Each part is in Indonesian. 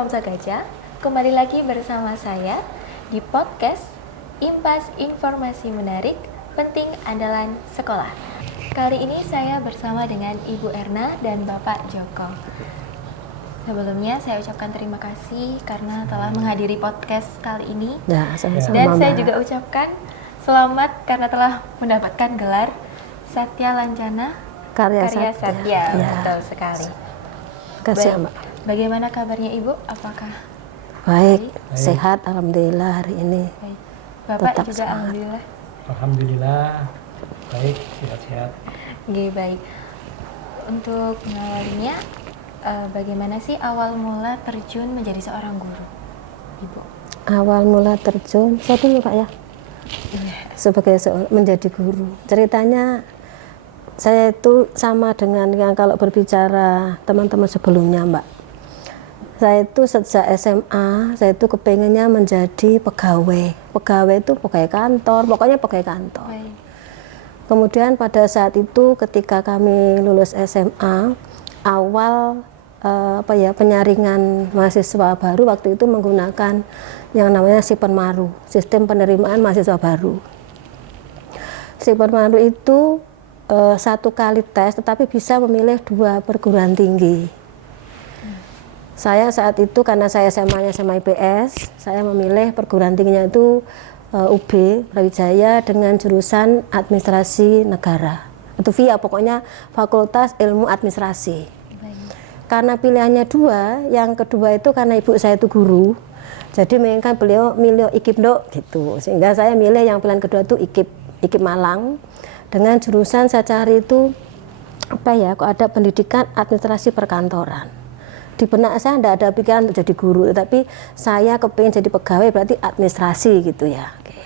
Pomsa Gajah. Kembali lagi bersama saya di podcast Impas Informasi Menarik Penting Andalan Sekolah. Kali ini saya bersama dengan Ibu Erna dan Bapak Joko. Sebelumnya saya ucapkan terima kasih karena telah menghadiri podcast kali ini. Ya, sama-sama, dan saya Mbak. juga ucapkan selamat karena telah mendapatkan gelar Satya Lancana Karya Satya. Ya. Betul sekali. Terima kasih, Mbak. Bagaimana kabarnya Ibu? Apakah Baik, sehat alhamdulillah hari ini. baik? Bapak Tetap juga semangat. alhamdulillah. Alhamdulillah, baik, sehat-sehat. Oke, baik. Untuk mengawalinya, bagaimana sih awal mula terjun menjadi seorang guru, Ibu? Awal mula terjun, saya dulu Pak ya, sebagai menjadi guru. Ceritanya saya itu sama dengan yang kalau berbicara teman-teman sebelumnya, Mbak. Saya itu sejak SMA, saya itu kepengennya menjadi pegawai. Pegawai itu pegawai kantor, pokoknya pegawai kantor. Baik. Kemudian pada saat itu ketika kami lulus SMA, awal penyaringan mahasiswa baru waktu itu menggunakan yang namanya Sipenmaru, sistem penerimaan mahasiswa baru. Sipenmaru itu satu kali tes tetapi bisa memilih 2 perguruan tinggi. Saya saat itu karena saya SMA-nya SMA IPS, saya memilih perguruan tingginya itu UB Brawijaya dengan jurusan administrasi negara. Itu via pokoknya Fakultas Ilmu Administrasi. Baik. Karena pilihannya 2, yang kedua itu karena ibu saya itu guru. Jadi menginginkan beliau milih IKIP gitu. Sehingga saya milih yang pilihan kedua itu IKIP Malang dengan jurusan saya cari itu kok ada pendidikan administrasi perkantoran. Di benak saya tidak ada pikiran untuk jadi guru, tetapi saya kepingin jadi pegawai berarti administrasi gitu ya. Oke.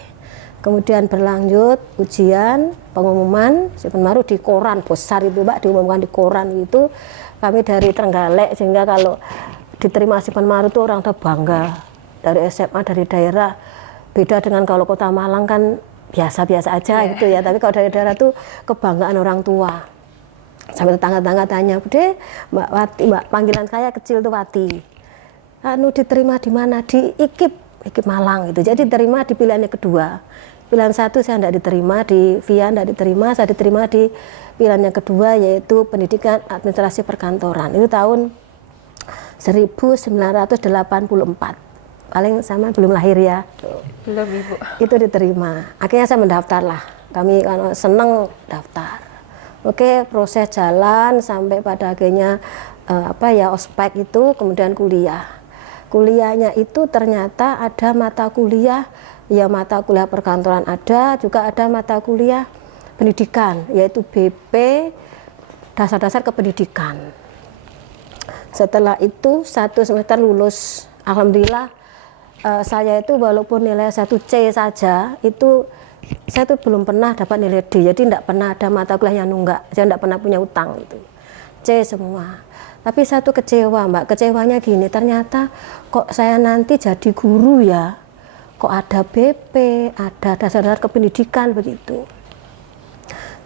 Kemudian berlanjut ujian, pengumuman Sipenmaru di koran besar itu Mbak, diumumkan di koran itu. Kami dari Trenggalek sehingga kalau diterima Sipenmaru itu orang bangga. Dari SMA dari daerah, beda dengan kalau Kota Malang kan biasa-biasa aja gitu ya, tapi kalau dari daerah itu kebanggaan orang tua. Sampai tetangga-tetangga tanya, "Bude, Mbak Wati, Mbak panggilan saya kecil tuh Wati. Diterima di mana? Di IKIP Malang gitu." Jadi diterima di pilihannya kedua. Pilihan 1 saya tidak diterima, di via tidak diterima, saya diterima di pilihannya kedua yaitu pendidikan administrasi perkantoran. Itu tahun 1984. Paling sama belum lahir ya. Belum, Ibu. Itu diterima. Akhirnya saya mendaftar lah. Kami kalau seneng daftar. Oke, proses jalan sampai pada akhirnya ospek itu, kemudian kuliah. Kuliahnya itu ternyata ada mata kuliah, ya mata kuliah perkantoran ada, juga ada mata kuliah pendidikan, yaitu BP, dasar-dasar kependidikan. Setelah itu 1 semester lulus, alhamdulillah saya itu walaupun nilai 1C saja, itu saya tuh belum pernah dapat nilai D, jadi tidak pernah ada mata kuliah yang nunggak, saya tidak pernah punya utang itu, C semua. Tapi satu kecewa Mbak, kecewanya gini, ternyata kok saya nanti jadi guru ya, kok ada BP, ada dasar-dasar kependidikan begitu.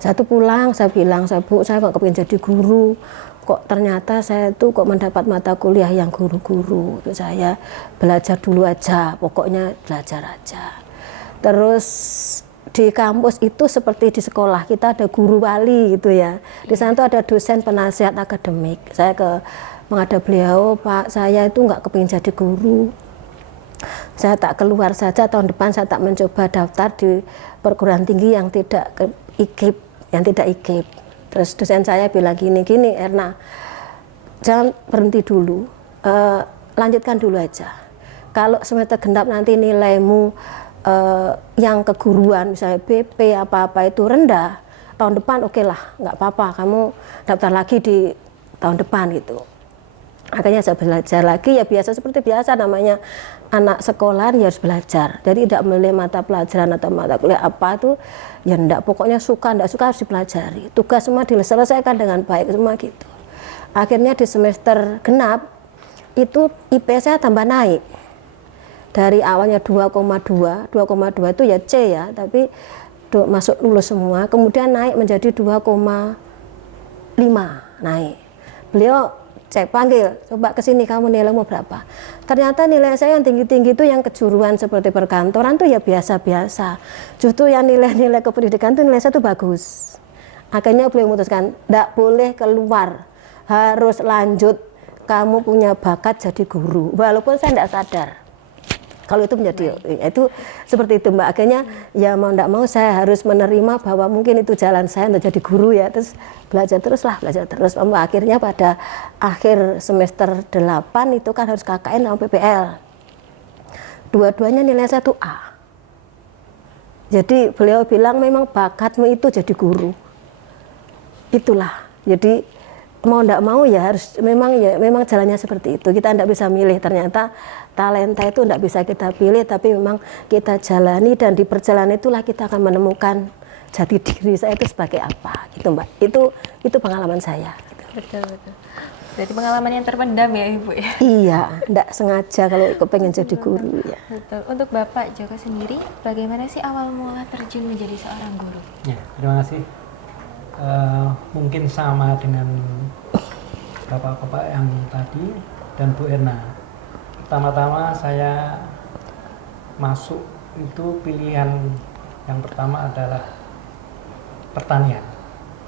Saya tuh pulang, saya bilang, Bu, saya kok kepingin jadi guru, kok ternyata saya tuh kok mendapat mata kuliah yang guru-guru, itu saya belajar dulu aja, pokoknya belajar aja. Terus di kampus itu seperti di sekolah kita ada guru wali gitu ya. Di sana tuh ada dosen penasihat akademik. Saya menghadap beliau, "Pak, saya itu nggak kepingin jadi guru. Saya tak keluar saja, tahun depan saya tak mencoba daftar di perguruan tinggi yang tidak IKIP. Terus dosen saya bilang gini, "Erna, jangan berhenti dulu, lanjutkan dulu aja. Kalau semester genap nanti nilaimu yang keguruan misalnya BP apa-apa itu rendah, tahun depan oke lah, nggak apa-apa, kamu daftar lagi di tahun depan gitu." Akhirnya saya belajar lagi, ya biasa seperti biasa namanya anak sekolah ya harus belajar. Jadi tidak memilih mata pelajaran atau mata kuliah apa tuh, ya enggak, pokoknya suka enggak suka harus dipelajari. Tugas semua diselesaikan dengan baik semua gitu. Akhirnya di semester genap itu IP saya tambah naik. Dari awalnya 2,2 itu ya C ya, tapi masuk lulus semua, kemudian naik menjadi 2,5 naik. Beliau cek, panggil, coba ke sini kamu nilaimu berapa. Ternyata nilai saya yang tinggi-tinggi itu yang kejuruan seperti perkantoran tuh ya biasa-biasa. Justru yang nilai-nilai kependidikan tuh nilai saya tuh bagus. Akhirnya beliau memutuskan, tidak boleh keluar, harus lanjut, kamu punya bakat jadi guru. Walaupun saya tidak sadar. Kalau itu menjadi, itu seperti itu Mbak. Akhirnya ya mau tidak mau saya harus menerima bahwa mungkin itu jalan saya untuk jadi guru ya. Terus belajar terus. Akhirnya pada akhir semester 8 itu kan harus KKN sama PPL. Dua-duanya nilai saya tuh A. Jadi beliau bilang memang bakatmu itu jadi guru. Itulah. Jadi mau tidak mau ya harus memang jalannya seperti itu. Kita tidak bisa milih, ternyata talenta itu tidak bisa kita pilih, tapi memang kita jalani, dan di perjalanan itulah kita akan menemukan jati diri saya itu sebagai apa gitu Mbak. Itu pengalaman saya gitu. Betul. Berarti pengalaman yang terpendam ya Ibu ya. Iya, tidak sengaja kalau pengen jadi guru ya. Betul. Untuk Bapak Joko sendiri, bagaimana sih awal mula terjun menjadi seorang guru? Ya, terima kasih. Mungkin sama dengan bapak-bapak yang tadi dan Bu Erna. Pertama-tama saya masuk itu pilihan yang pertama adalah pertanian,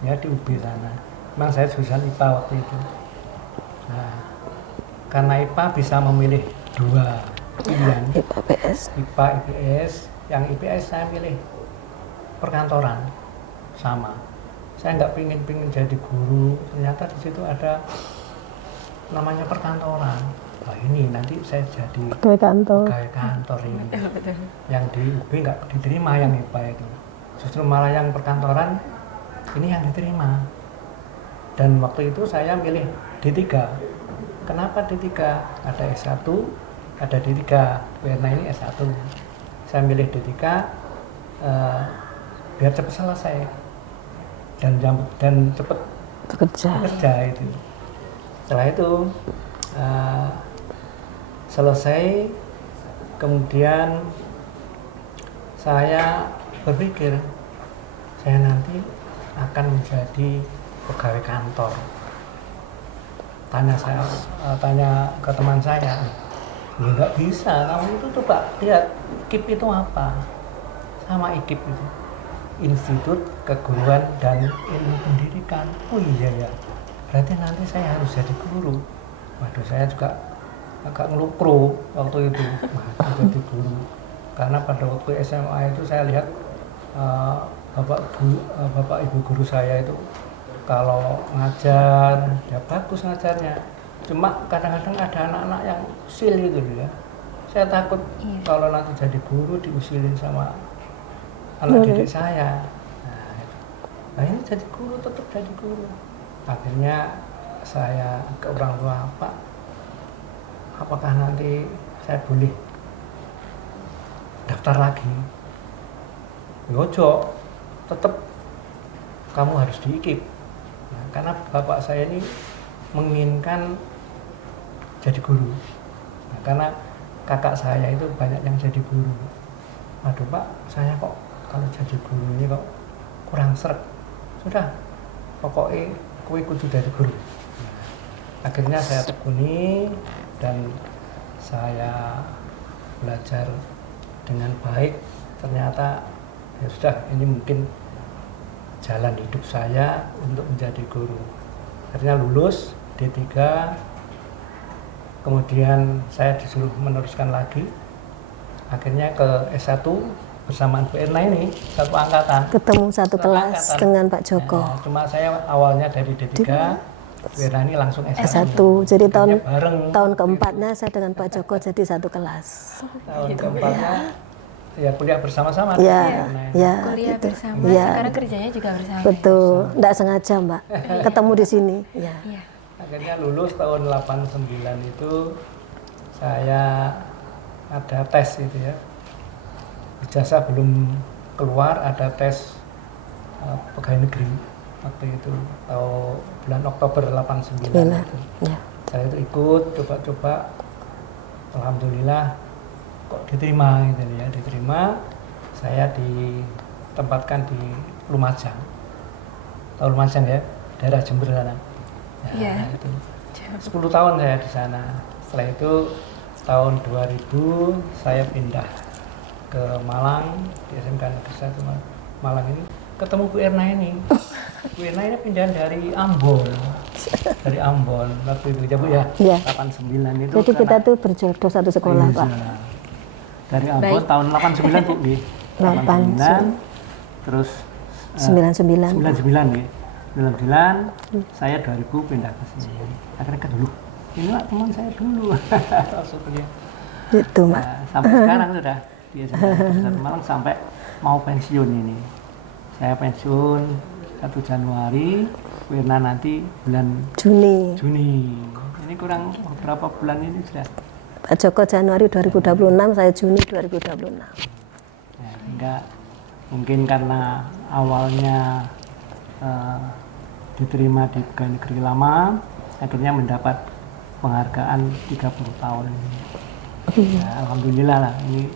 ya di UB sana. Memang saya jurusan IPA waktu itu. Nah, karena IPA bisa memilih dua pilihan, IPA IPS. IPA IPS. Yang IPS saya pilih perkantoran sama. Saya nggak pingin jadi guru, ternyata di situ ada namanya perkantoran. Wah ini nanti saya jadi pegawai kantor ini. Yang di UB nggak diterima yang IPA itu. Justru malah yang perkantoran ini yang diterima. Dan waktu itu saya milih D3. Kenapa D3? Ada S1, ada D3. Karena ini S1. Saya milih D3 biar cepat selesai. Dan cepat bekerja itu. Setelah itu selesai, kemudian saya berpikir saya nanti akan menjadi pegawai kantor. Tanya ke teman saya, ya nggak bisa, kamu itu coba lihat IKIP itu apa, sama IKIP itu. Institut Keguruan dan Ilmu Pendidikan. Oh iya ya, berarti nanti saya harus jadi guru. Waduh, saya juga agak ngelukro waktu itu. Waduh, jadi guru. Karena pada waktu SMA itu saya lihat bapak ibu guru saya itu kalau ngajar ya bagus ngajarnya. Cuma kadang-kadang ada anak-anak yang usil gitu ya. Saya takut kalau nanti jadi guru diusilin sama anak didik saya. Nah ini jadi guru, tetap jadi guru. Akhirnya saya ke orang tua, Pak, apakah nanti saya boleh daftar lagi? Ojo, tetap kamu harus di IKIP. Nah, karena bapak saya ini menginginkan jadi guru. Nah, karena kakak saya itu banyak yang jadi guru. Waduh Pak, saya kok kalau jadi guru ini kok kurang seret. Sudah, pokoknya kue kudu dari guru. Nah, akhirnya saya tekuni dan saya belajar dengan baik. Ternyata ya sudah, ini mungkin jalan hidup saya untuk menjadi guru. Akhirnya lulus D3, kemudian saya disuruh meneruskan lagi. Akhirnya ke S1 bersamaan Bu Erna ini, satu angkatan. Ketemu satu kelas dengan Pak Joko. Nah, cuma saya awalnya dari D3, Bu Erna ini langsung S1. Jadi tahun bareng, keempatnya saya dengan Pak Joko jadi satu kelas. Tahun keempatnya ya kuliah bersama-sama. Ya, kuliah gitu. bersama, Ya. sekarang kerjanya juga bersama. Betul, tidak sengaja Mbak, ketemu di sini. Ya. Iya. Akhirnya lulus tahun 89 itu saya ada tes itu ya. Ijazah belum keluar, ada tes pegawai negeri waktu itu bulan Oktober 89 itu. Ya. Saya itu ikut coba-coba, alhamdulillah kok diterima gitu ya, diterima. Saya ditempatkan di Lumajang. Tahu Lumajang ya, daerah Jember sana. Ya, itu. 10 tahun saya di sana. Setelah itu tahun 2000 saya pindah ke Malang, di SMK Negeri 1 Malang ini, ketemu Bu Erna ini. Bu Erna ini pindahan dari Ambon. Dari Ambon waktu itu ya Bu ya. Iya. 89 itu. Jadi kita tuh berjodoh satu sekolah, Pak. Dari Ambon tahun 89 Bu nggih. 89 terus 99. 99 nggih. 99 saya 2000 pindah ke sini. Akhirnya kan dulu. Ini Pak teman saya dulu. Maksudnya. Gitu, Pak. Nah, sampai sekarang sudah di SMK Negeri 1 Malang sampai mau pensiun ini. Saya pensiun 1 Januari, Wirna nanti bulan Juni. Ini kurang beberapa bulan ini sudah. Pak Joko Januari 2026, saya Juni 2026. Ya, sehingga mungkin karena awalnya diterima di Pegawai Negeri Lama, akhirnya mendapat penghargaan 30 tahun ini. Ya, alhamdulillah lah, ini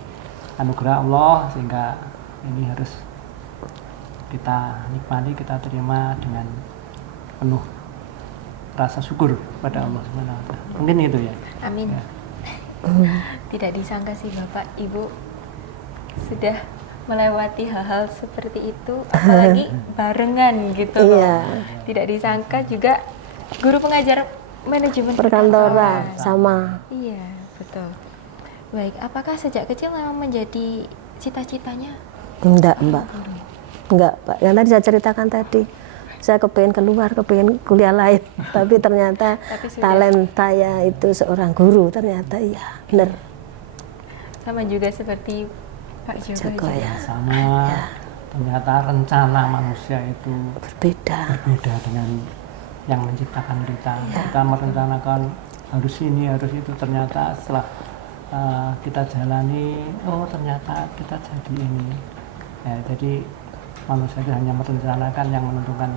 anugerah Allah sehingga ini harus kita nikmati, kita terima dengan penuh rasa syukur pada Allah SWT. Mungkin itu ya. Amin. Ya. Tidak disangka sih Bapak Ibu sudah melewati hal-hal seperti itu, apalagi barengan gitu loh. Iya. Tidak disangka juga guru pengajar manajemen Perkantoran sama. Iya, betul. Baik, apakah sejak kecil memang menjadi cita-citanya? Enggak, Mbak. Enggak, Pak. Yang tadi saya ceritakan tadi, saya kepengen keluar, kepengen kuliah lain, tapi ternyata talenta ya itu seorang guru, ternyata iya, benar. Sama juga seperti Pak Joko ya. Sama, ternyata rencana manusia itu Berbeda dengan yang menciptakan kita. Kita merencanakan harus ini, harus itu, ternyata setelah kita jalani, oh ternyata kita jadi ini. Ya, jadi manusia itu hanya merencanakan, yang menentukan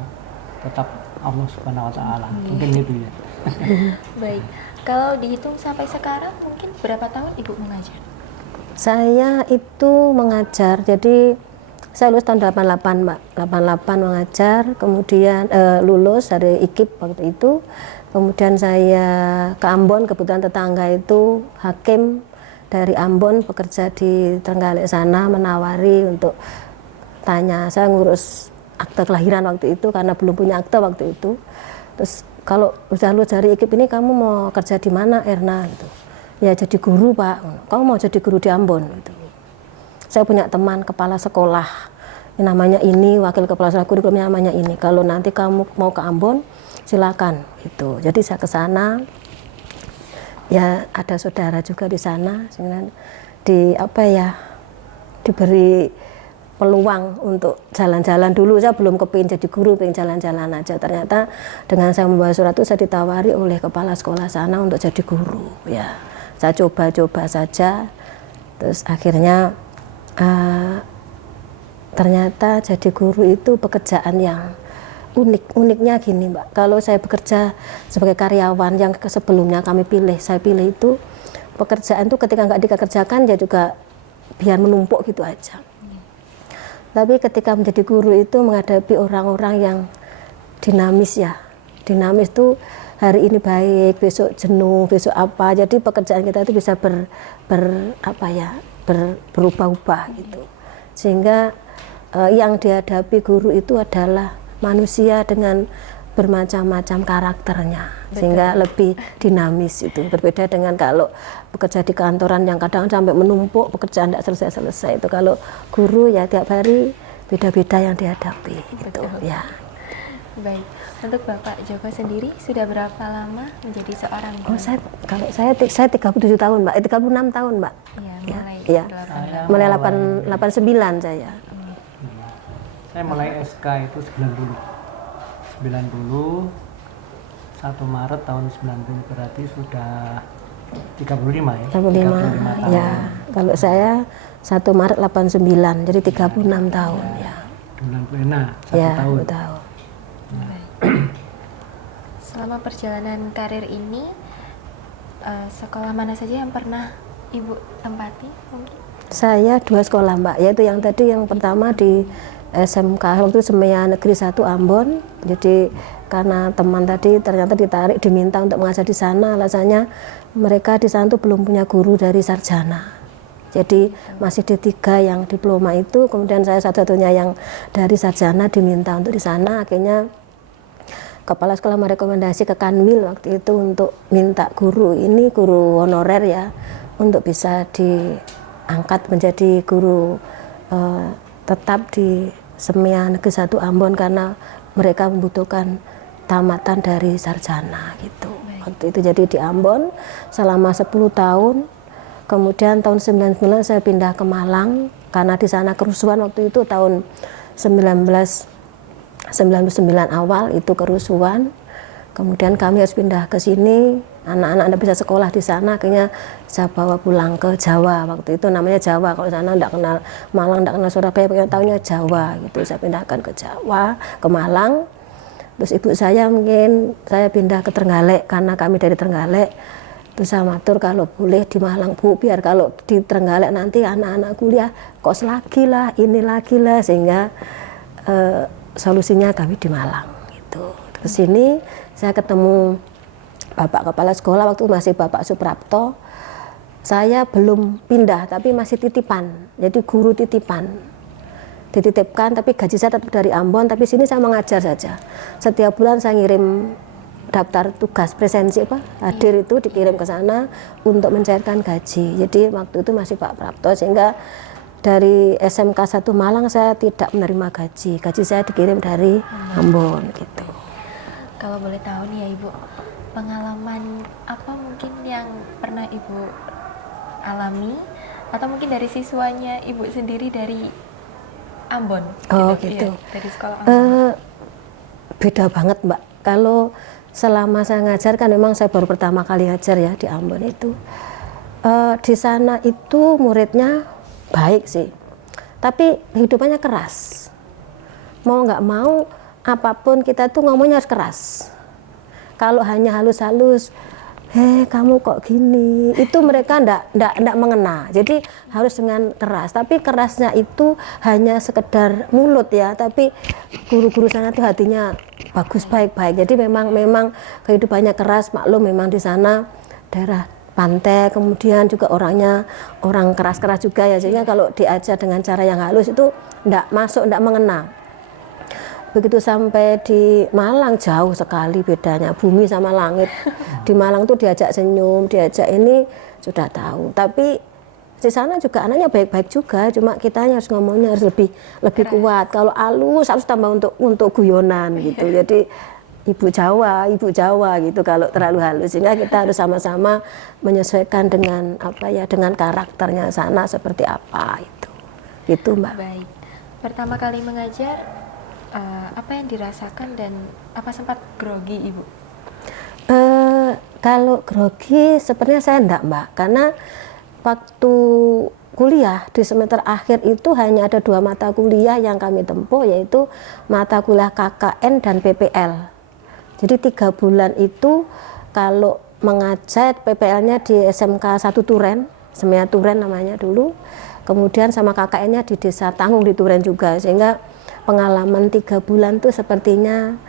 tetap Allah Subhanahu wa Ta'ala. Mungkin itu ya. Baik, kalau dihitung sampai sekarang mungkin berapa tahun Ibu mengajar? Saya itu mengajar, jadi saya lulus tahun 88, Mbak. 88 mengajar, kemudian lulus dari IKIP waktu itu. Kemudian saya ke Ambon, kebetulan tetangga itu hakim dari Ambon bekerja di Trenggalek sana, menawari untuk tanya, saya ngurus akte kelahiran waktu itu karena belum punya akte waktu itu. Terus kalau udah lulus dari IKIP ini kamu mau kerja di mana, Erna? Gitu. Ya jadi guru, Pak. Kamu mau jadi guru di Ambon? Gitu. Saya punya teman kepala sekolah, namanya ini, wakil kepala sekolah kurikulumnya namanya ini. Kalau nanti kamu mau ke Ambon, silakan. Gitu. Jadi saya ke sana. Ya ada saudara juga di sana, diberi peluang untuk jalan-jalan dulu. Saya belum kepingin jadi guru, pengen jalan-jalan aja. Ternyata dengan saya membawa surat itu, saya ditawari oleh kepala sekolah sana untuk jadi guru. Ya, saya coba-coba saja. Terus akhirnya ternyata jadi guru itu pekerjaan yang uniknya gini, Mbak. Kalau saya bekerja sebagai karyawan yang sebelumnya saya pilih itu pekerjaan itu ketika nggak dikerjakan ya juga biar menumpuk gitu aja. Tapi ketika menjadi guru itu menghadapi orang-orang yang dinamis ya. Dinamis itu hari ini baik, besok jenuh, besok apa. Jadi pekerjaan kita itu bisa berubah-ubah gitu. Sehingga yang dihadapi guru itu adalah manusia dengan bermacam-macam karakternya. Betul. Sehingga lebih dinamis itu. Berbeda dengan kalau bekerja di kantoran yang kadang sampai menumpuk, pekerjaan tidak selesai-selesai. Itu kalau guru ya tiap hari beda-beda yang dihadapi. Itu ya. Baik, untuk Bapak Joko sendiri sudah berapa lama menjadi seorang guru? Kalau saya 37 tahun, Mbak. 36 tahun, Mbak. Iya, mulai 89 saya. Saya mulai SK itu 90 1 Maret tahun 90, berarti sudah 35 ya? 35 tahun. Ya, kalau saya 1 Maret 89, jadi 36 tahun ya. Bulan Buena, 1 ya, tahun. Selama perjalanan karir ini, sekolah mana saja yang pernah Ibu tempati mungkin? Saya 2 sekolah, Mbak, yaitu yang tadi yang pertama di SMK waktu Semea Negeri 1 Ambon, jadi karena teman tadi ternyata ditarik, diminta untuk mengajar di sana, alasannya mereka di sana tuh belum punya guru dari sarjana. Jadi masih D3 yang diploma itu, kemudian saya satu-satunya yang dari sarjana diminta untuk di sana. Akhirnya kepala sekolah merekomendasi ke Kanwil waktu itu untuk minta guru, ini guru honorer ya, untuk bisa diangkat menjadi guru tetap di Semia Negeri 1 Ambon karena mereka membutuhkan tamatan dari sarjana gitu. Waktu itu jadi di Ambon selama 10 tahun. Kemudian tahun 99 saya pindah ke Malang karena di sana kerusuhan waktu itu tahun 1999 awal itu kerusuhan. Kemudian kami harus pindah ke sini, anak-anak tidak bisa sekolah di sana, akhirnya saya bawa pulang ke Jawa. Waktu itu namanya Jawa, kalau sana tidak kenal Malang, tidak kenal Surabaya, pokoknya tahunya Jawa gitu. Saya pindahkan ke Jawa, ke Malang. Terus ibu saya mungkin saya pindah ke Trenggalek karena kami dari Trenggalek. Terus saya matur kalau boleh di Malang Bu, biar kalau di Trenggalek nanti anak-anak kuliah kos lagi lah, ini lagi lah, sehingga solusinya kami di Malang gitu. Ke sini saya ketemu Bapak Kepala Sekolah waktu masih Bapak Suprapto. Saya belum pindah tapi masih titipan, jadi guru titipan. Dititipkan tapi gaji saya tetap dari Ambon, tapi sini saya mengajar saja. Setiap bulan saya ngirim daftar tugas presensi hadir itu dikirim ke sana untuk mencairkan gaji. Jadi waktu itu masih Pak Prapto, sehingga dari SMK 1 Malang saya tidak menerima gaji. Gaji saya dikirim dari Ambon gitu. Kalau boleh tahu nih ya Ibu, pengalaman apa mungkin yang pernah Ibu alami atau mungkin dari siswanya Ibu sendiri dari Ambon? Oh gitu. Ya, dari sekolah Ambon. Beda banget Mbak. Kalau selama saya ngajar kan memang saya baru pertama kali ngajar ya di Ambon itu. Di sana itu muridnya baik sih, tapi kehidupannya keras. Mau nggak mau apapun kita tuh ngomongnya harus keras. Kalau hanya halus-halus, kamu kok gini, itu mereka ndak mengena. Jadi harus dengan keras. Tapi kerasnya itu hanya sekedar mulut ya. Tapi guru-guru sana tuh hatinya bagus, baik-baik. Jadi memang kehidupannya keras. Maklum memang di sana daerah pantai, kemudian juga orangnya orang keras-keras juga ya. Sehingga kalau diajar dengan cara yang halus itu ndak masuk, ndak mengena. Begitu sampai di Malang jauh sekali bedanya bumi sama langit. Di Malang tuh diajak senyum, diajak ini sudah tahu. Tapi di sana juga anaknya baik-baik juga, cuma kitanya harus ngomongnya harus lebih kuat. Kalau halus harus tambah untuk guyonan gitu. Jadi ibu Jawa gitu kalau terlalu halus, sehingga kita harus sama-sama menyesuaikan dengan dengan karakternya sana seperti apa itu. Gitu Mbak. Baik. Pertama kali mengajar apa yang dirasakan dan apa sempat grogi Ibu? Kalau grogi sebenarnya saya enggak Mbak, karena waktu kuliah di semester akhir itu hanya ada 2 mata kuliah yang kami tempuh, yaitu mata kuliah KKN dan PPL. Jadi 3 bulan itu kalau mengajar PPL-nya di SMK 1 Turen, Semia Turen namanya dulu, kemudian sama KKN-nya di Desa Tanggung di Turen juga, sehingga pengalaman 3 bulan itu sepertinya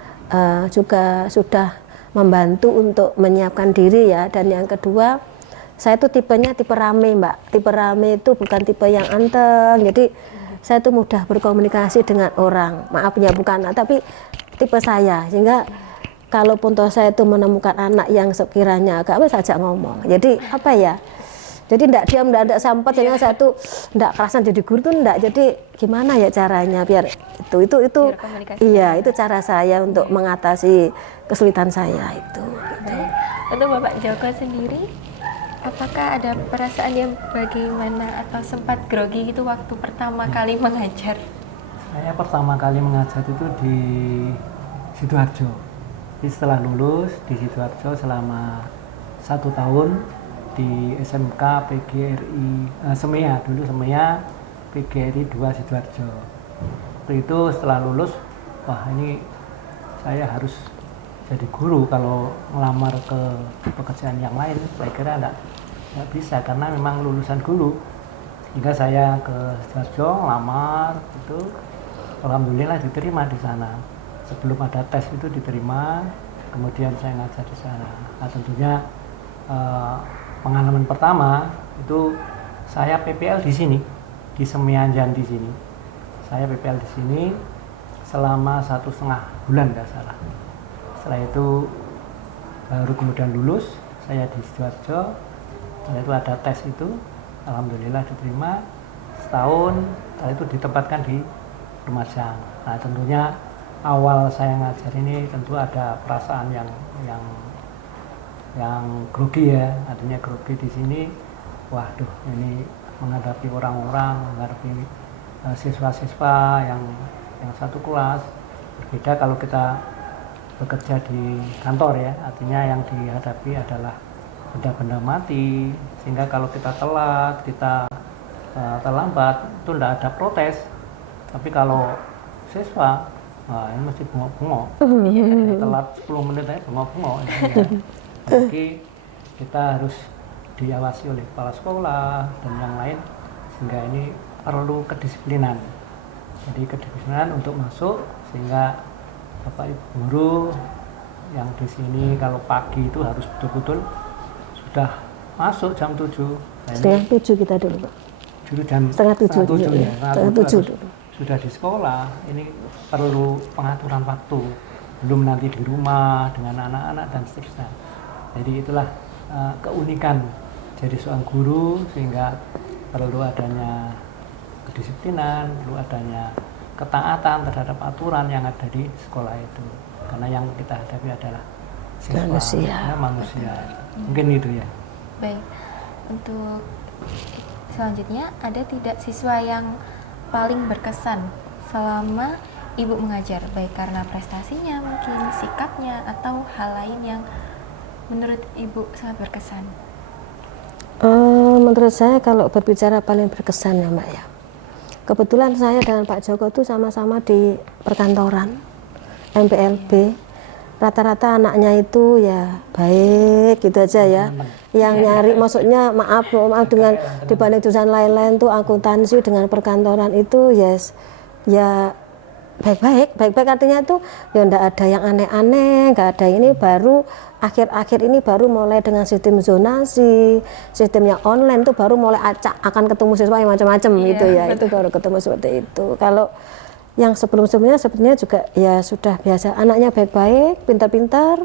juga sudah membantu untuk menyiapkan diri ya. Dan yang kedua, saya tuh tipenya tipe rame Mbak. Tipe rame itu bukan tipe yang anteng. Jadi saya tuh mudah berkomunikasi dengan orang. Maaf ya bukan, tapi tipe saya. Sehingga kalaupun toh saya itu menemukan anak yang sekiranya agak saja ngomong. Jadi jadi enggak diam, enggak sampai, sehingga saya tuh enggak kerasan jadi guru tuh enggak. Jadi gimana ya caranya biar itu iya, itu cara saya untuk mengatasi kesulitan saya itu. Gitu. Untuk Bapak Joko sendiri, apakah ada perasaan yang bagaimana atau sempat grogi itu waktu pertama kali mengajar? Saya pertama kali mengajar itu di Sidoarjo. Jadi setelah lulus di Sidoarjo selama 1 tahun di SMK PGRI Semia, dulu Semia PGRI 2 Sidoarjo. Waktu itu setelah lulus, wah ini saya harus jadi guru. Kalau melamar ke pekerjaan yang lain saya kira enggak bisa, karena memang lulusan guru. Hingga saya ke Sidoarjo lamar itu, alhamdulillah diterima di sana. sebelum ada tes itu diterima, kemudian saya ngajar di sana. Nah tentunya pengalaman pertama itu saya PPL di sini, di Semianjan di sini. Saya PPL di sini selama 1,5 bulan nggak salah. Setelah itu baru kemudian lulus, saya di Sidoarjo. Setelah itu ada tes itu, alhamdulillah diterima setahun. Setelah itu ditempatkan di Lumajang. Nah tentunya awal saya ngajar ini tentu ada perasaan yang grogi ya, artinya grogi di sini. Waduh, ini menghadapi orang-orang, menghadapi siswa-siswa yang satu kelas. Berbeda kalau kita bekerja di kantor ya, artinya yang dihadapi adalah benda-benda mati, sehingga kalau kita telat, kita terlambat itu tidak ada protes. Tapi kalau siswa, wah ini mesti bengok-bengok, telat 10 menit aja bengok-bengok ya. Jadi kita harus diawasi oleh kepala sekolah dan yang lain, sehingga ini perlu kedisiplinan. Jadi kedisiplinan untuk masuk, sehingga Bapak Ibu guru yang di sini kalau pagi itu harus betul-betul sudah masuk jam 7. Nah, setengah 7 kita dulu Pak. Dulu jam setengah 7 ya. Setengah 7 dulu. Sudah di sekolah, ini perlu pengaturan waktu. Belum nanti di rumah dengan anak-anak dan seterusnya. Jadi itulah keunikan jadi seorang guru, sehingga perlu adanya kedisiplinan, perlu adanya ketaatan terhadap aturan yang ada di sekolah itu. Karena yang kita hadapi adalah siswa, manusia. Mungkin itu ya. Baik, untuk selanjutnya ada tidak siswa yang paling berkesan selama Ibu mengajar, baik karena prestasinya mungkin, sikapnya, atau hal lain yang menurut Ibu sangat berkesan? Menurut saya kalau berbicara paling berkesan ya Mbak ya, kebetulan saya dengan Pak Joko itu sama-sama di perkantoran MPLB. Rata-rata anaknya itu ya baik gitu aja ya. Yang nyari, maksudnya maaf dengan dibanding jurusan lain-lain tuh akuntansi dengan perkantoran itu yes, ya baik-baik artinya tuh ya enggak ada yang aneh-aneh, enggak ada. Ini baru akhir-akhir ini baru mulai dengan sistem zonasi, sistem yang online tuh baru mulai acak akan ketemu siswa yang macam-macam gitu ya. Betul. Itu baru ketemu seperti itu. Kalau yang sebelum-sebelumnya sepertinya juga ya sudah biasa, anaknya baik-baik, pintar-pintar,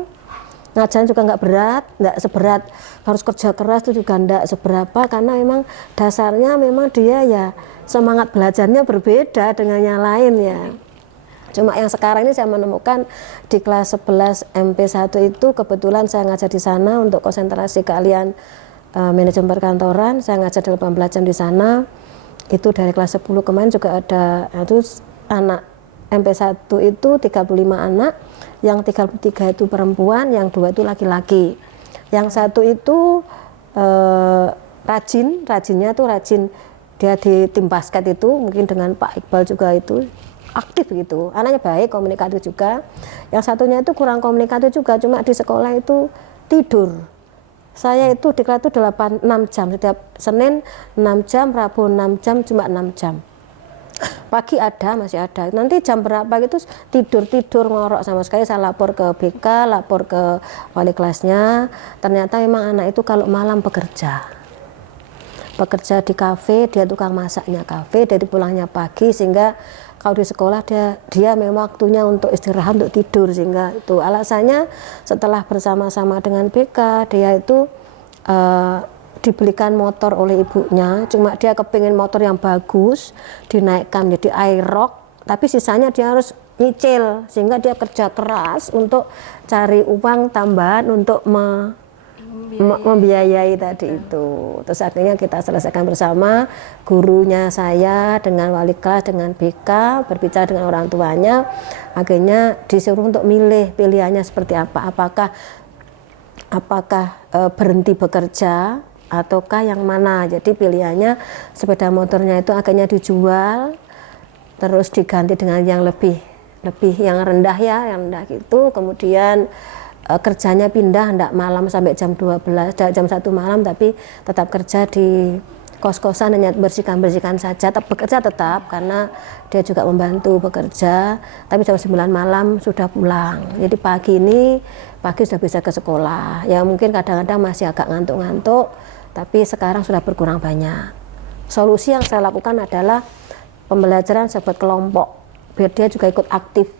ngajarin juga nggak berat, nggak seberat harus kerja keras itu juga nggak seberapa, karena memang dasarnya memang dia ya semangat belajarnya berbeda dengan yang lain ya. Cuma yang sekarang ini saya menemukan di kelas 11 MP1 itu kebetulan saya ngajar di sana untuk konsentrasi keahlian manajemen perkantoran. Saya ngajar 18 jam di sana. Itu dari kelas 10 kemarin juga ada itu anak MP1 itu 35 anak, yang 33 itu perempuan, yang 2 itu laki-laki. Yang 1 itu rajinnya tuh rajin, dia di tim basket itu mungkin dengan Pak Iqbal juga itu aktif gitu, anaknya baik, komunikatif juga. Yang satunya itu kurang komunikatif juga, cuma di sekolah itu tidur. Saya itu di kelas itu 6 jam, setiap Senin 6 jam, Rabu 6 jam, cuma 6 jam. Pagi masih ada, nanti jam berapa gitu tidur ngorok sama sekali. Saya lapor ke BK, lapor ke wali kelasnya, ternyata memang anak itu kalau malam bekerja di kafe, dia tukang masaknya kafe, dari pulangnya pagi, sehingga kalau di sekolah dia memang waktunya untuk istirahat, untuk tidur, sehingga itu alasannya setelah bersama-sama dengan BK dia itu dibelikan motor oleh ibunya, cuma dia kepingin motor yang bagus, dinaikkan jadi Aerox, tapi sisanya dia harus nyicil, sehingga dia kerja keras untuk cari uang tambahan untuk membiayai tadi itu. Terus akhirnya kita selesaikan bersama, gurunya saya dengan wali kelas dengan BK berbicara dengan orang tuanya, akhirnya disuruh untuk milih pilihannya seperti apa, apakah berhenti bekerja ataukah yang mana. Jadi pilihannya sepeda motornya itu akhirnya dijual, terus diganti dengan yang lebih yang rendah ya, yang rendah gitu. Kemudian kerjanya pindah, enggak malam sampai jam 12, jam 1 malam, tapi tetap kerja di kos-kosan hanya bersihkan saja, tetap bekerja tetap karena dia juga membantu bekerja, tapi jam 9 malam sudah pulang. Jadi pagi sudah bisa ke sekolah. Ya mungkin kadang-kadang masih agak ngantuk-ngantuk, tapi sekarang sudah berkurang banyak. Solusi yang saya lakukan adalah pembelajaran sahabat kelompok, biar dia juga ikut aktif.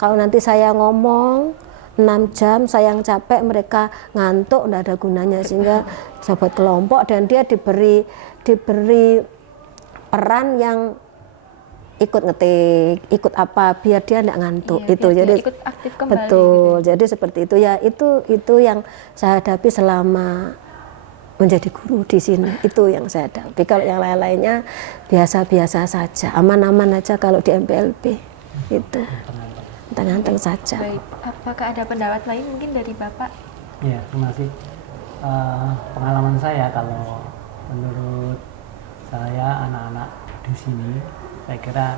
Kalau nanti saya ngomong 6 jam, saya yang capek, mereka ngantuk, tidak ada gunanya. Sehingga sahabat kelompok dan dia diberi peran yang ikut ngetik, ikut apa, biar dia tidak ngantuk. Iya, itu biar jadi dia ikut aktif kembali betul gitu. Jadi seperti itu ya, itu yang saya hadapi selama menjadi guru di sini. Itu yang saya hadapi. Kalau yang lain-lainnya biasa-biasa saja, aman-aman aja kalau di MPLB itu ganteng saja. Baik, apakah ada pendapat lain mungkin dari Bapak? Ya, terima kasih. Pengalaman saya, kalau menurut saya anak-anak di sini saya kira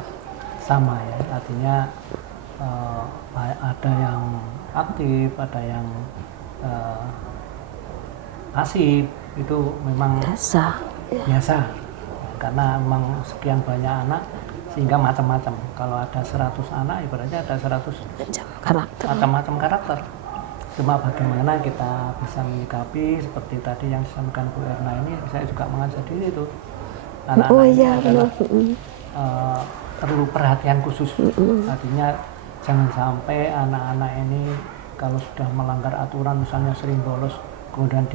sama ya, artinya ada yang aktif, ada yang pasif, itu memang biasa karena memang sekian banyak anak sehingga macam-macam. Kalau ada 100 anak ibaratnya ada 100 macam-macam karakter. Cuma bagaimana kita bisa menyikapi seperti tadi yang disampaikan Bu Erna ini, saya juga mengajar diri itu. Anak-anak ini adalah perlu perhatian khusus. Artinya jangan sampai anak-anak ini kalau sudah melanggar aturan, misalnya sering bolos, kemudian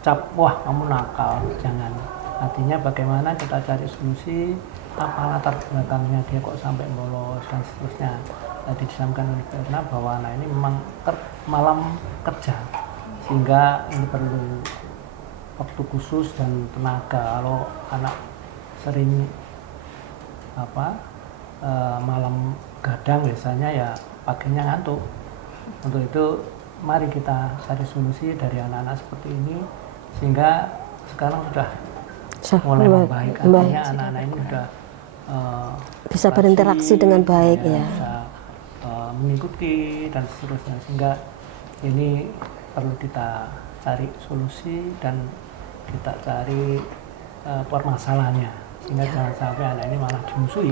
cap, wah kamu nakal, jangan. Artinya bagaimana kita cari solusi, apa latar belakangnya dia kok sampai bolos dan seterusnya. Tadi disampaikan oleh Bu Erna bahwa anak ini memang malam kerja, sehingga ini perlu waktu khusus dan tenaga. Kalau anak sering malam gadang biasanya ya paginya ngantuk. Untuk itu mari kita cari solusi dari anak-anak seperti ini, sehingga sekarang sudah mulai membaik. Artinya anak-anak ini sudah bisa berinteraksi dengan baik ya. Bisa mengikuti dan seterusnya, sehingga ini perlu kita cari solusi dan kita cari permasalahannya, sehingga jangan sampai anak ini malah dimusuhi,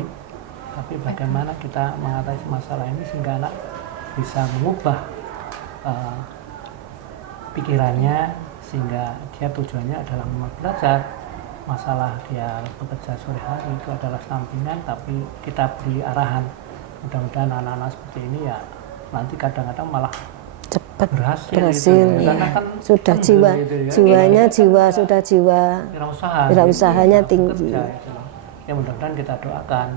tapi bagaimana kita mengatasi masalah ini sehingga anak bisa mengubah pikirannya, sehingga dia tujuannya adalah memang belajar. Masalah dia bekerja sore hari itu adalah sampingan, tapi kita beri arahan. Mudah-mudahan anak-anak seperti ini ya nanti kadang-kadang malah cepat berhasil gitu. Ya. Karena kan sudah jiwanya sudah jiwa wirausaha-usahanya tinggi. Gitu. Ya mudah-mudahan kita doakan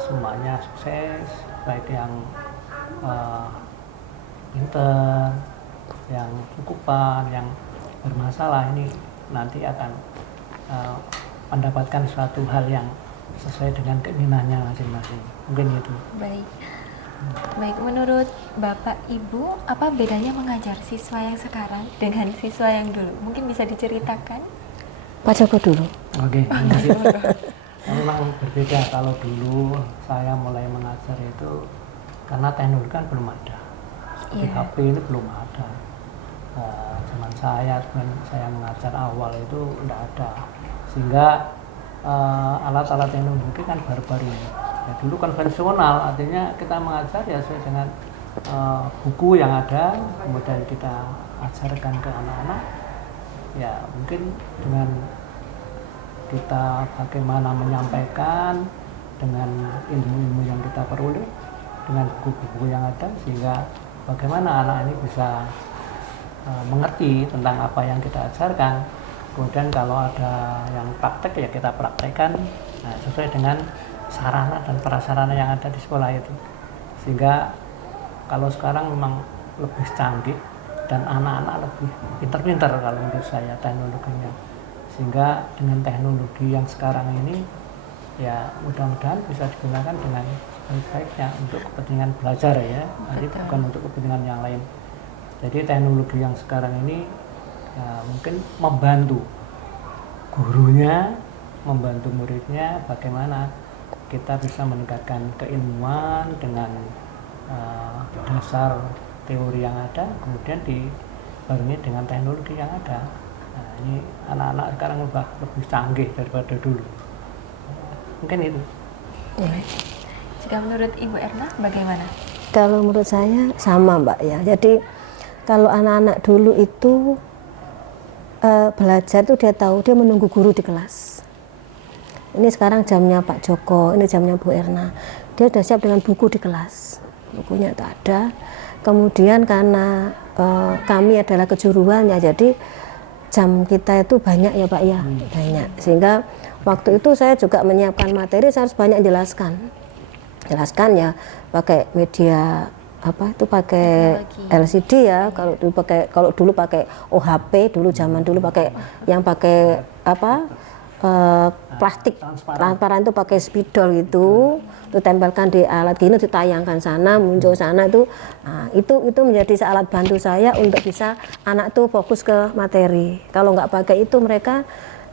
semuanya sukses, baik yang pinter, yang cukupan, yang bermasalah, ini nanti akan mendapatkan suatu hal yang sesuai dengan keinginannya masing-masing. Mungkin itu. Baik, menurut Bapak Ibu, apa bedanya mengajar siswa yang sekarang dengan siswa yang dulu? Mungkin bisa diceritakan? Pak Joko dulu. Oke. Memang berbeda. Kalau dulu saya mulai mengajar itu karena teknologi kan belum ada. Seperti HP ini belum ada. Zaman saya mengajar awal itu tidak ada, sehingga alat-alat teknologi kan baru-baru ini. Ya, dulu konvensional, artinya kita mengajar ya sesuai dengan buku yang ada, kemudian kita ajarkan ke anak-anak. Ya mungkin dengan kita bagaimana menyampaikan dengan ilmu-ilmu yang kita peroleh, dengan buku-buku yang ada, sehingga bagaimana anak ini bisa mengerti tentang apa yang kita ajarkan. Kemudian kalau ada yang praktek ya kita praktekkan sesuai dengan sarana dan prasarana yang ada di sekolah itu. Sehingga kalau sekarang memang lebih canggih dan anak-anak lebih pintar-pintar kalau menurut saya teknologinya. Sehingga dengan teknologi yang sekarang ini ya mudah-mudahan bisa digunakan dengan baik-baiknya untuk kepentingan belajar ya, jadi bukan untuk kepentingan yang lain. Jadi teknologi yang sekarang ini ya, mungkin membantu gurunya, membantu muridnya, bagaimana kita bisa meningkatkan keilmuan dengan dasar teori yang ada, kemudian dibarengi dengan teknologi yang ada. Nah, ini anak-anak sekarang lebih canggih daripada dulu. Mungkin itu. Ya. Jika menurut Ibu Erna bagaimana? Kalau menurut saya sama Mbak ya. Jadi kalau anak-anak dulu itu belajar tuh dia tahu, dia menunggu guru di kelas. Ini sekarang jamnya Pak Joko, ini jamnya Bu Erna. Dia sudah siap dengan buku di kelas. Bukunya itu ada. Kemudian karena kami adalah kejuruan ya, jadi jam kita itu banyak ya Pak ya, banyak. Sehingga waktu itu saya juga menyiapkan materi, saya harus banyak jelaskan ya, pakai media apa itu, pakai LCD ya, kalau dulu pakai OHP, dulu zaman dulu pakai yang pakai apa plastik transparan itu, pakai spidol gitu, itu tempelkan di alat gini, ditayangkan sana, muncul sana itu. Nah, itu menjadi alat bantu saya untuk bisa anak tuh fokus ke materi. Kalau nggak pakai itu mereka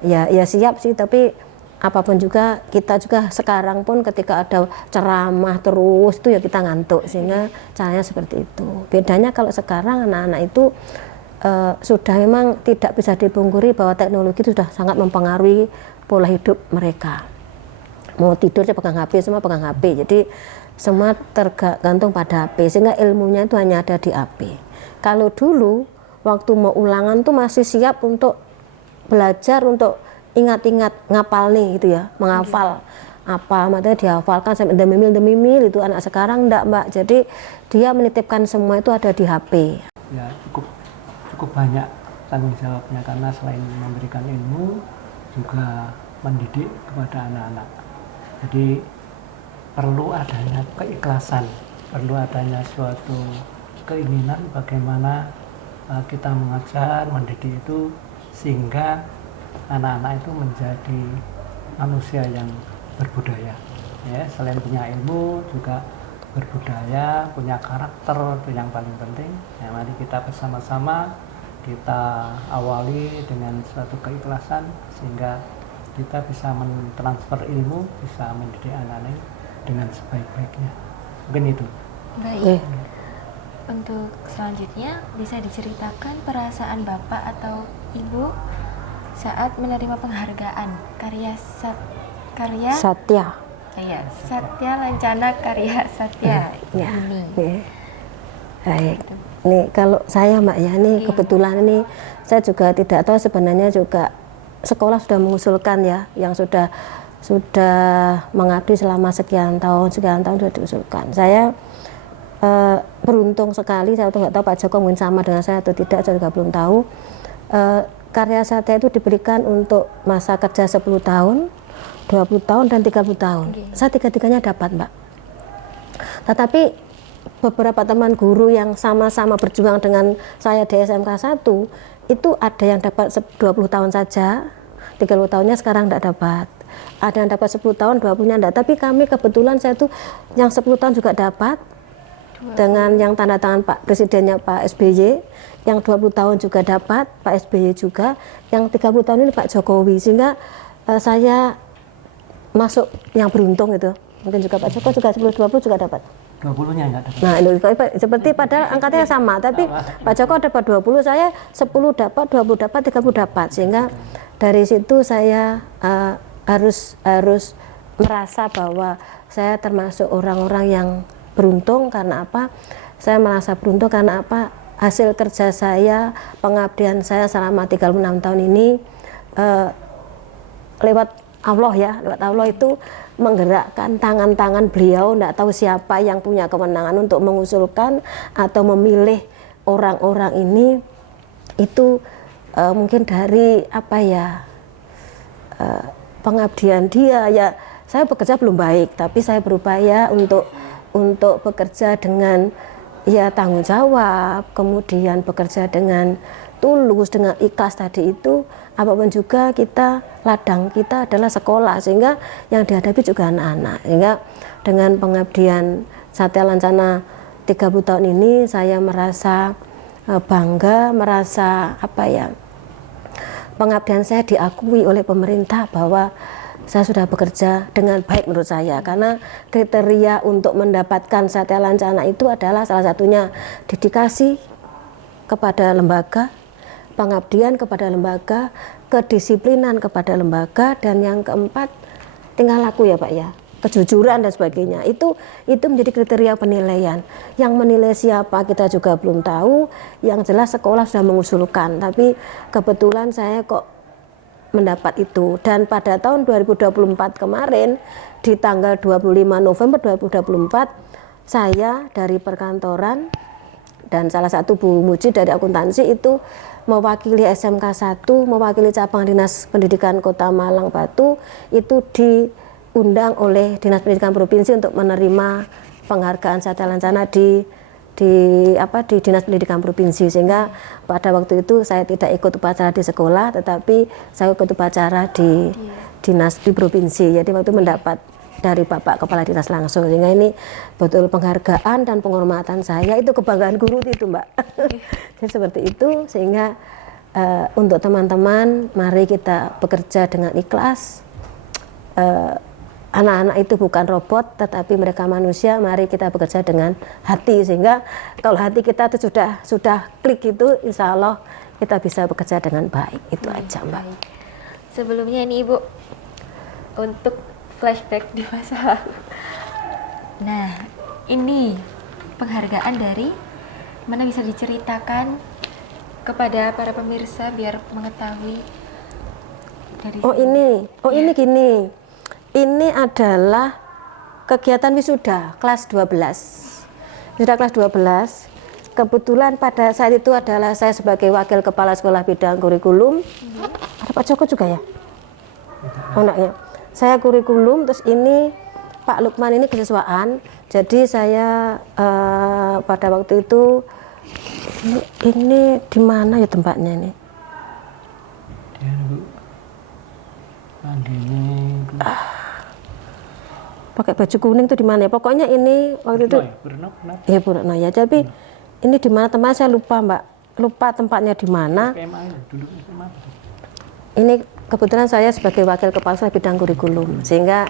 ya siap sih, tapi apapun juga kita juga sekarang pun ketika ada ceramah terus itu ya kita ngantuk, sehingga caranya seperti itu. Bedanya kalau sekarang anak-anak itu sudah memang tidak bisa dipungkiri bahwa teknologi itu sudah sangat mempengaruhi pola hidup mereka. Mau tidur dia pegang HP, semua pegang HP, jadi semua tergantung pada HP, sehingga ilmunya itu hanya ada di HP. Kalau dulu waktu mau ulangan tuh masih siap untuk belajar, untuk ingat-ingat, ngapal nih gitu ya, menghafal apa materi dihafalkan sampai demimil itu. Anak sekarang enggak Mbak, jadi dia menitipkan semua itu ada di HP. Ya cukup banyak tanggung jawabnya, karena selain memberikan ilmu juga mendidik kepada anak-anak. Jadi perlu adanya keikhlasan, perlu adanya suatu keinginan bagaimana kita mengajar, mendidik itu sehingga anak-anak itu menjadi manusia yang berbudaya. Ya, selain punya ilmu juga berbudaya, punya karakter, itu yang paling penting. Ya, mari kita bersama-sama kita awali dengan suatu keikhlasan sehingga kita bisa mentransfer ilmu, bisa mendidik anak-anak dengan sebaik-baiknya. Mungkin itu. Baik. Untuk selanjutnya bisa diceritakan perasaan Bapak atau Ibu saat menerima penghargaan karya Satya. Ya, Satya Lancana Karya Satya Ya. ini. Baik. Nih kalau saya Mbak ya, nih kebetulan ini saya juga tidak tahu, sebenarnya juga sekolah sudah mengusulkan ya, yang sudah mengabdi selama sekian tahun sudah diusulkan. Saya beruntung sekali, saya nggak tahu Pak Joko mungkin sama dengan saya atau tidak, saya juga belum tahu. Karya Satya itu diberikan untuk masa kerja 10 tahun, 20 tahun, dan 30 tahun. Saya tiga-tiganya dapat Mbak. Tetapi beberapa teman guru yang sama-sama berjuang dengan saya di SMK 1 itu ada yang dapat 20 tahun saja, 30 tahunnya sekarang tidak dapat. Ada yang dapat 10 tahun, 20-nya enggak. Tapi kami kebetulan saya tuh yang 10 tahun juga dapat dengan yang tanda tangan Pak Presidennya Pak SBY, yang 20 tahun juga dapat Pak SBY juga, yang 30 tahun ini Pak Jokowi, sehingga saya masuk yang beruntung itu. Mungkin juga Pak Joko juga 10-20 juga dapat. 20-nya enggak dapat. Nah, itu seperti padahal angkanya sama, tapi Pak Joko dapat 20, saya 10 dapat, 20 dapat, 30 dapat. Sehingga dari situ saya harus merasa bahwa saya termasuk orang-orang yang beruntung. Karena apa? Saya merasa beruntung karena apa? Hasil kerja saya, pengabdian saya selama 36 tahun ini lewat Allah ya, lewat Allah itu menggerakkan tangan-tangan beliau, tidak tahu siapa yang punya kewenangan untuk mengusulkan atau memilih orang-orang ini. Itu mungkin dari apa ya, pengabdian dia ya. Saya bekerja belum baik, tapi saya berupaya untuk bekerja dengan ya tanggung jawab, kemudian bekerja dengan tulus, dengan ikhlas tadi itu. Apapun juga kita, ladang kita adalah sekolah, sehingga yang dihadapi juga anak-anak. Sehingga dengan pengabdian Satya Lancana 30 tahun ini saya merasa bangga, merasa apa ya, pengabdian saya diakui oleh pemerintah bahwa saya sudah bekerja dengan baik menurut saya. Karena kriteria untuk mendapatkan Satya Lancana itu adalah salah satunya dedikasi kepada lembaga, pengabdian kepada lembaga, kedisiplinan kepada lembaga, dan yang keempat tingkah laku ya Pak ya, kejujuran dan sebagainya. Itu menjadi kriteria penilaian. Yang menilai siapa kita juga belum tahu, yang jelas sekolah sudah mengusulkan, tapi kebetulan saya kok mendapat itu. Dan pada tahun 2024 kemarin, di tanggal 25 November 2024, saya dari perkantoran dan salah satu Bu Muji dari akuntansi itu mewakili SMK 1, mewakili cabang Dinas Pendidikan Kota Malang Batu, itu diundang oleh Dinas Pendidikan Provinsi untuk menerima penghargaan Satya Lancana di Dinas Pendidikan Provinsi, sehingga pada waktu itu saya tidak ikut upacara di sekolah, tetapi saya ikut upacara di dinas di provinsi. Jadi waktu mendapat dari Bapak Kepala Dinas langsung, sehingga ini betul penghargaan dan penghormatan saya, itu kebanggaan guru itu Mbak. Jadi seperti itu, sehingga untuk teman-teman mari kita bekerja dengan ikhlas. Anak-anak itu bukan robot, tetapi mereka manusia. Mari kita bekerja dengan hati, sehingga kalau hati kita itu sudah klik itu, insya Allah kita bisa bekerja dengan baik. Itu aja Mbak. Baik. Sebelumnya ini Ibu, untuk flashback di masa lalu. Nah, ini penghargaan dari mana, bisa diceritakan kepada para pemirsa biar mengetahui dari ini gini. Ini adalah kegiatan wisuda kelas 12. Wisuda kelas 12. Kebetulan pada saat itu adalah saya sebagai wakil kepala sekolah bidang kurikulum. Ada Pak Joko juga ya? Oh, enggak ya. Saya kurikulum, terus ini Pak Lukman ini kesiswaan. Jadi saya pada waktu itu ini di mana ya tempatnya ini? Dia Bu, mandinya pakai baju kuning itu di mana ya? Pokoknya ini waktu itu ya Bu Retno ya. Tapi ini di mana teman saya lupa Mbak, lupa tempatnya di mana. Ini kebetulan saya sebagai wakil kepala sekolah bidang kurikulum, sehingga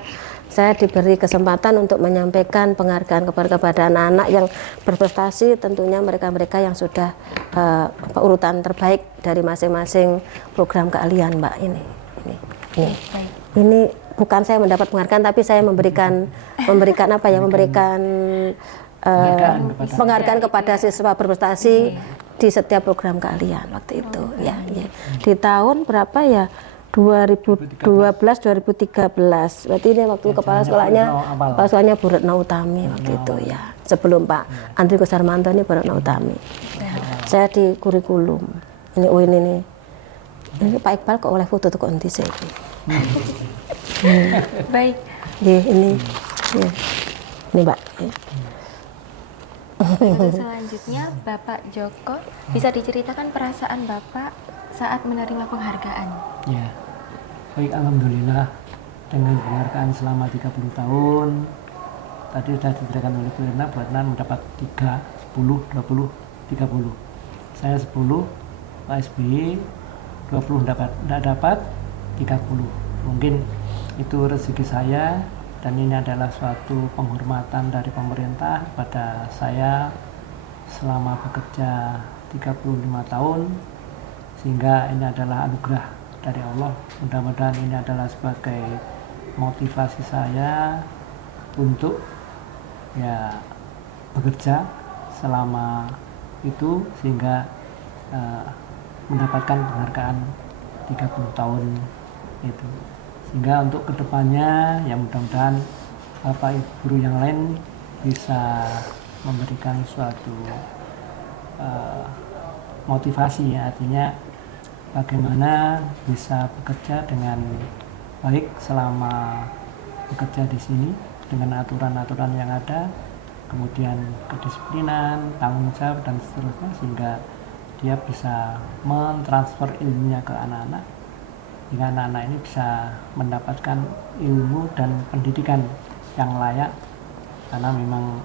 saya diberi kesempatan untuk menyampaikan penghargaan kepada anak-anak yang berprestasi, tentunya mereka-mereka yang sudah urutan terbaik dari masing-masing program keahlian Mbak. Ini bukan saya mendapat penghargaan, tapi saya memberikan penghargaan kepada siswa berprestasi di setiap program keahlian waktu itu. Ya. Di tahun berapa ya? 2012-2013. Berarti ini waktu kepala sekolahnya Bu Retno Utami waktu itu ya. Sebelum Pak Andri Kusarmanto ini Bu Retno Utami. Saya di kurikulum. Ini Pak Iqbal kok oleh foto tuh kok nanti saya. Baik. Ini Mbak. Untuk selanjutnya Bapak Joko, bisa diceritakan perasaan Bapak saat menerima penghargaan? Ya, baik, alhamdulillah dengan penghargaan selama 30 tahun. Tadi sudah diberikan oleh Bu Erna, Bu Erna mendapat 3, 10, 20, 30. Saya 10, Pak SBY 20 tidak dapat, 30. Mungkin itu rezeki saya, dan ini adalah suatu penghormatan dari pemerintah pada saya selama bekerja 35 tahun, sehingga ini adalah anugerah dari Allah. Mudah-mudahan ini adalah sebagai motivasi saya untuk ya bekerja selama itu, sehingga mendapatkan penghargaan 30 tahun itu. Sehingga untuk kedepannya ya mudah-mudahan Bapak Ibu guru yang lain bisa memberikan suatu motivasi, ya, artinya bagaimana bisa bekerja dengan baik selama bekerja di sini dengan aturan-aturan yang ada, kemudian kedisiplinan, tanggung jawab dan seterusnya, sehingga dia bisa mentransfer ilmunya ke anak-anak, sehingga anak-anak ini bisa mendapatkan ilmu dan pendidikan yang layak, karena memang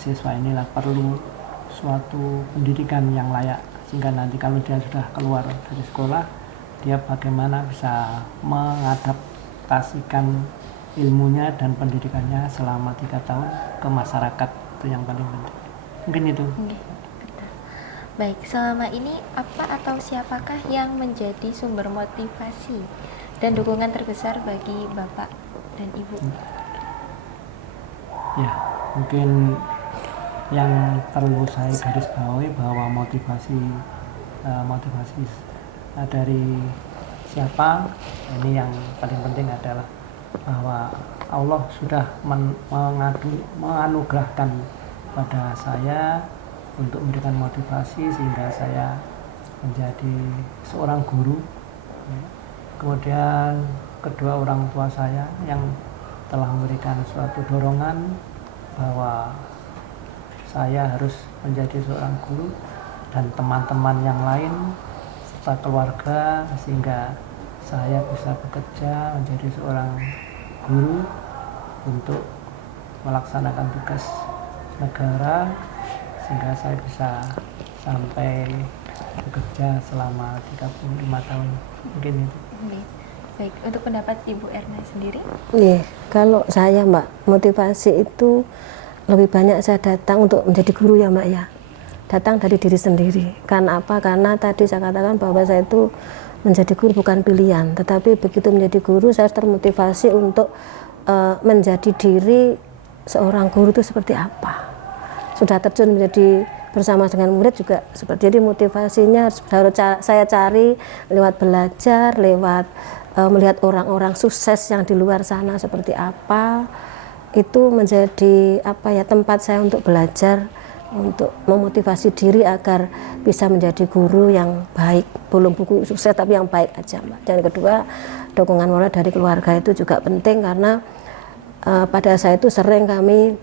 siswa inilah perlu suatu pendidikan yang layak, sehingga nanti kalau dia sudah keluar dari sekolah, dia bagaimana bisa mengadaptasikan ilmunya dan pendidikannya selama 3 tahun ke masyarakat, itu yang paling penting. Mungkin itu. Baik, selama ini apa atau siapakah yang menjadi sumber motivasi dan dukungan terbesar bagi Bapak dan Ibu? Ya, mungkin yang perlu saya garis bawahi bahwa motivasi dari siapa, ini yang paling penting adalah bahwa Allah sudah menganugerahkan pada saya untuk memberikan motivasi sehingga saya menjadi seorang guru. Kemudian kedua orang tua saya yang telah memberikan suatu dorongan bahwa saya harus menjadi seorang guru, dan teman-teman yang lain serta keluarga sehingga saya bisa bekerja menjadi seorang guru untuk melaksanakan tugas negara sehingga saya bisa sampai bekerja selama 35 tahun. Mungkin itu. Baik, untuk pendapat Ibu Erna sendiri? Iya, kalau saya Mbak, motivasi itu lebih banyak saya datang untuk menjadi guru ya Mbak ya. Datang dari diri sendiri. Karena apa? Karena tadi saya katakan bahwa saya itu menjadi guru bukan pilihan, tetapi begitu menjadi guru saya termotivasi untuk menjadi diri seorang guru itu seperti apa. Sudah terjun menjadi bersama dengan murid juga seperti, jadi motivasinya harus saya cari lewat belajar, lewat melihat orang-orang sukses yang di luar sana seperti apa. Itu menjadi tempat saya untuk belajar, untuk memotivasi diri agar bisa menjadi guru yang baik, belum buku sukses tapi yang baik aja Mbak. Dan kedua, dukungan moral dari keluarga itu juga penting karena pada saya itu sering kami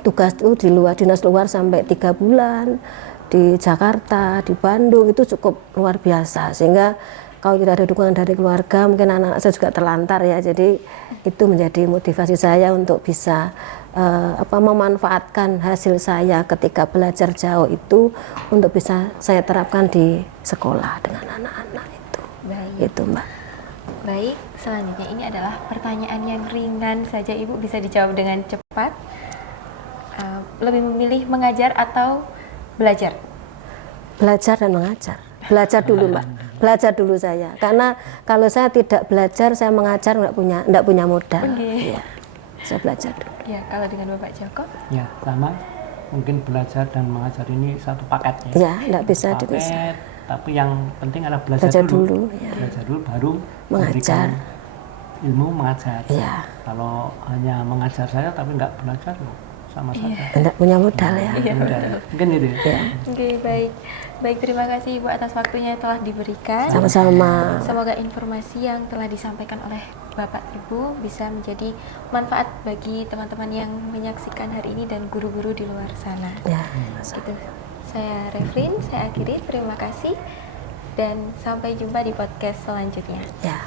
tugas itu di luar, dinas luar sampai 3 bulan di Jakarta, di Bandung, itu cukup luar biasa, sehingga kalau tidak ada dukungan dari keluarga mungkin anak-anak saya juga terlantar ya. Jadi itu menjadi motivasi saya untuk bisa memanfaatkan hasil saya ketika belajar jauh itu untuk bisa saya terapkan di sekolah dengan anak-anak itu. Baik. Itu Mbak. Baik, selanjutnya ini adalah pertanyaan yang ringan saja, Ibu bisa dijawab dengan cepat. Lebih memilih mengajar atau belajar? Belajar dan mengajar. Belajar dulu Mbak. Belajar dulu saya. Karena kalau saya tidak belajar, saya mengajar enggak punya modal. Okay. Ya, saya belajar dulu. Ya, kalau dengan Bapak Joko? Ya, sama. Mungkin belajar dan mengajar ini satu paket ya. Ya, enggak bisa paket, dipisah. tapi yang penting adalah belajar dulu. Ya. Belajar dulu baru Mengajar. Ilmu mengajar. Ya. Kalau hanya mengajar saya tapi nggak belajar, sama saja. Enggak punya modal ya. Iya, Mungkin itu ya. Ya. Oke, baik. Baik, terima kasih Ibu atas waktunya yang telah diberikan. Sama-sama. Semoga informasi yang telah disampaikan oleh Bapak Ibu bisa menjadi manfaat bagi teman-teman yang menyaksikan hari ini dan guru-guru di luar sana. Ya. Itu. Saya Revlin, saya akhiri. Terima kasih dan sampai jumpa di podcast selanjutnya. Ya.